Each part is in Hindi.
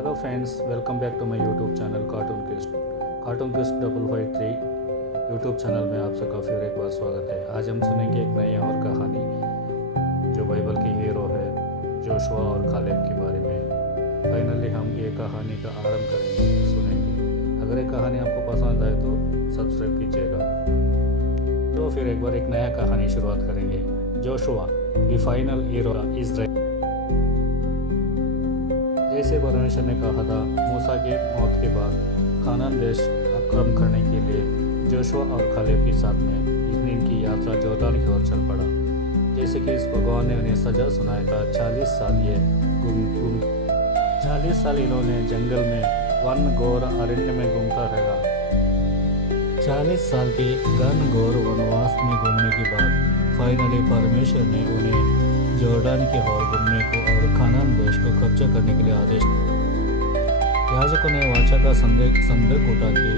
Hello friends, welcome back to my YouTube channel cartoon क्विस्ट 553 यूट्यूब चैनल में आप सबका फिर एक बार स्वागत है। आज हम सुनेंगे एक नई और कहानी जो बाइबल की हीरो है जोशुआ और कालेब के बारे में। फाइनली हम ये कहानी का आरंभ करेंगे, सुनेंगे। अगर ये कहानी आपको पसंद आए तो सब्सक्राइब कीजिएगा। तो फिर एक बार एक नया कहानी शुरुआत करेंगे। Joshua the final hero Israel. जैसे परमेश्वर ने कहा था, मूसा की मौत के बाद कानान देश आक्रमण करने के लिए जोशुआ और कालेब के साथ में इनकी यात्रा जोर्दान की ओर चल पड़ा। जैसे कि इस भगवान ने उन्हें सजा सुनाया था, 40 साल ये 40 साल इन्होंने जंगल में वन घोर अरण्य में घूमता रहा। 40 साल के घन घोर वनवास में घूमने के बाद फाइनली परमेश्वर ने उन्हें जोर्डान की ओर घूमने को और कानान देश को कब्जा करने के लिए आदेश दिया। याजकों ने वाचा का संदेश उठा के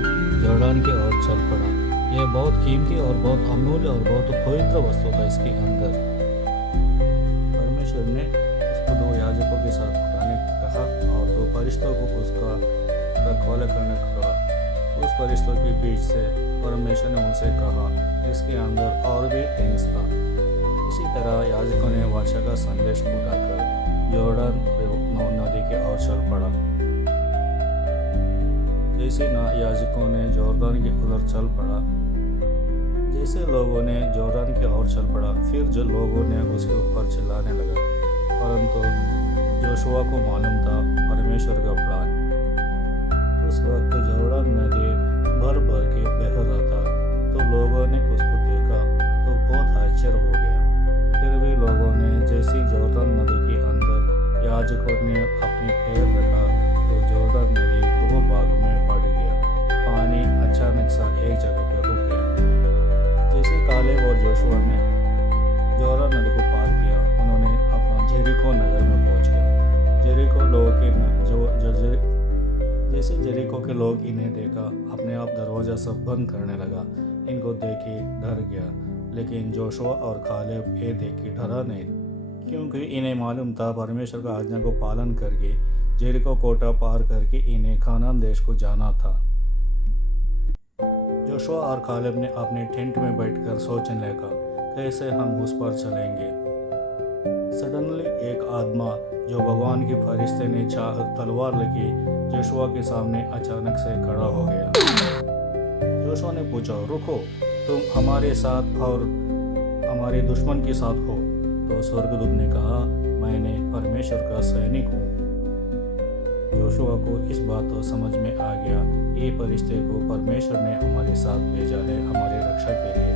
जोर्डान की ओर चल पड़ा। यह बहुत कीमती और बहुत अमूल्य और बहुत पवित्र वस्तु था। इसके अंदर परमेश्वर ने उसको 2 याजकों के साथ उठाने को कहा और 2 फरिश्तों को उसका रखवाला करने को कहा। उस फरिश्तों के बीच से परमेश्वर ने उनसे कहा, इसके अंदर और भी थिंग्स था। इसी तरह याजकों ने वाचा का संदेश उठाकर जोर्डान नदी के ओर चल पड़ा। जैसे याजकों ने जोर्दान के उधर चल पड़ा, जैसे लोगों ने जोर्दान की ओर चल पड़ा, फिर जो लोगों ने उसके ऊपर चिल्लाने लगा। परंतु जोशुआ को मालूम था परमेश्वर का प्लान। उस वक्त जोर्दान नदी भर भर के बह रहा था, तो लोगों ने उसको देखा तो बहुत आश्चर्य हो गया। फिर भी लोगों ने जैसे जोर्दान नदी के अंदर याजकों ने अपनी पैर रखा तो जोर्दान नदी 2 भागों में बढ़ गया। पानी अचानक सा एक जगह पर रुक गया। जैसे कालेब और जोशुआ ने जोर्दान नदी को पार किया, उन्होंने अपना जेरिको नगर में पहुंच गया। जेरिको लोग जैसे जेरिको के लोग इन्हें देखा, अपने आप दरवाज़ा सब बंद करने लगा। इनको देख के डर गया, लेकिन जोशुआ और कालेब ये देख के डरा नहीं, क्योंकि इन्हें मालूम था परमेश्वर का आज्ञा को पालन करके जेरिको कोटा पार करके इन्हें कानान देश को जाना था। जोशुआ और कालेब ने अपने टेंट में बैठकर सोचने लगा, कैसे हम उस पर चलेंगे। सडनली एक आदमी जो भगवान के फरिश्ते ने तलवार लेके जोशुआ के सामने अचानक से खड़ा हो गया। जोशुआ ने पूछा, रुको, तुम हमारे साथ और हमारे दुश्मन के साथ हो? तो स्वर्गदूत ने कहा, मैंने परमेश्वर का सैनिक हूँ। जोशुआ को इस बात तो समझ में आ गया, ये फरिश्ते को परमेश्वर ने हमारे साथ भेजा है हमारे रक्षा के लिए।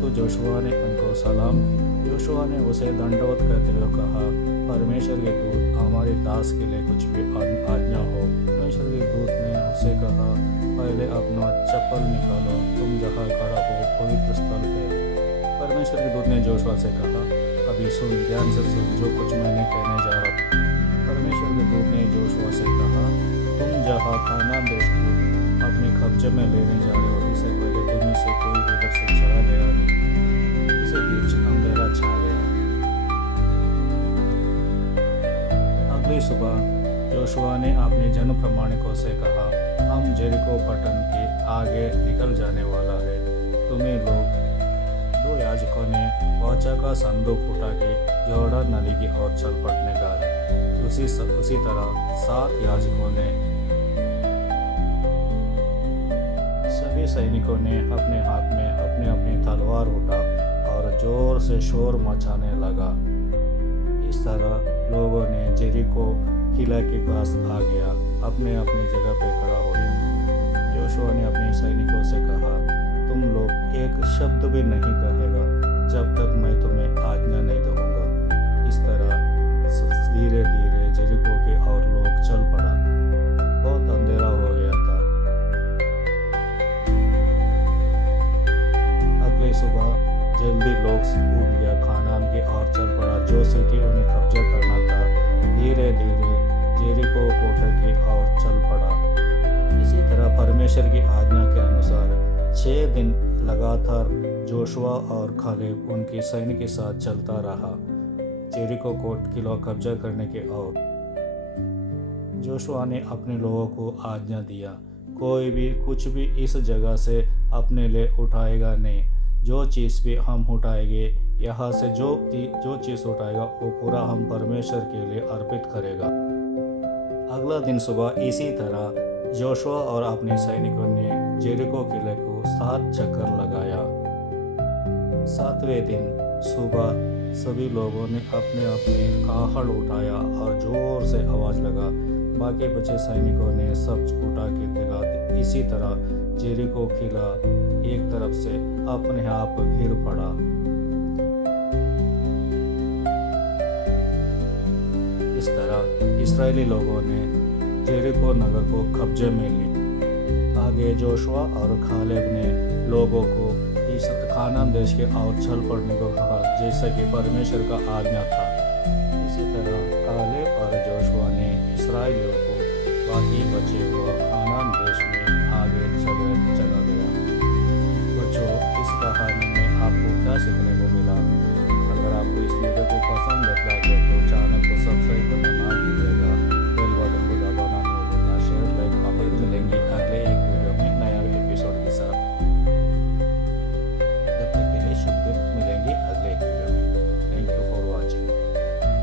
तो जोशुआ ने उनको सलाम किया। जोशुआ ने उसे दंडवत करते हुए कहा, परमेश्वर के दूत, हमारे दास के लिए कुछ भी आज्ञा हो। परमेश्वर के दूत ने उसे कहा, पहले अपना चप्पल निकालो, तुम जहाँ खड़ा हो पवित्र स्थल है। परमेश्वर के दूत ने जोशुआ से कहा, अभी सुन, ध्यान से सुन जो कुछ मैंने कहने जा रहा हूँ। परमेश्वर के दूत ने जोशुआ से कहा, तुम जहाँ कानान देश को अपने कब्जे में लेने जा रहे हो, इससे पहले तुम्हें से कोई उधर से चला गया नहीं। इसे बीच अंधेरा छा गया। अगली सुबह जोशुआ ने अपने जन प्रमाणिकों से कहा, हम जेरिको पटन के आगे निकल जाने वाला है। तुम्हें लोग 2 याजकों ने वाचा का संदूक उठा के जोर्डान नदी की ओर चल पड़ने का है। उसी तरह 7 याजकों ने सभी सैनिकों ने अपने हाथ में अपने अपनी तलवार उठा और जोर से शोर मचाने लगा। इस तरह लोगों ने जेरिको किला के पास आ गया, अपने अपनी जगह पे खड़ा हो गया। जोशुआ ने अपने सैनिकों से कहा, तुम लोग एक शब्द भी नहीं कहेगा जब तक मैं तुम्हें आज्ञा नहीं दूंगा। इस तरह धीरे धीरे जेरिको के और लोग चल पड़ा। बहुत अंधेरा हो गया था। अगले सुबह जल्दी लोग उठ गया, खानान के ओर चल पड़ा। जो सिटी उन्हें कब्जा करना था, धीरे धीरे जेरिको कोटा की ओर चल पड़ा। इसी तरह परमेश्वर की आज्ञा के अनुसार 6 दिन लगातार जोशुआ और कालेब उनके सैन्य के साथ चलता रहा, जेरिको कोट किला कब्जा करने के ओर। जोशुआ ने अपने लोगों को आज्ञा दिया, कोई भी कुछ भी इस जगह से अपने लिए उठाएगा नहीं। जो चीज़ भी हम उठाएंगे यहाँ से, जो चीज़ उठाएगा वो पूरा हम परमेश्वर के लिए अर्पित करेगा। अगला दिन सुबह इसी तरह जोशुआ और अपने सैनिकों ने जेरिको किले को 7 चक्कर लगाया। 7वें दिन सुबह सभी लोगों ने अपने अपने काहड़ उठाया और जोर से आवाज़ लगा। बाकी बचे सैनिकों ने सब उठा के दिखा दी। इसी तरह जेरिको किला एक तरफ से अपने आप घिर पड़ा। इस तरह इस्राएली लोगों ने जेरिको नगर को कब्जे में ली। आगे जोशुआ और कालेब ने लोगों को इस कानान देश के और चल पड़ने को कहा, जैसा कि परमेश्वर का आज्ञा था। इसी तरह कालेब और जोशुआ ने इस्राएलियों को बाकी बचे हुए कानान देश में आगे चला गया।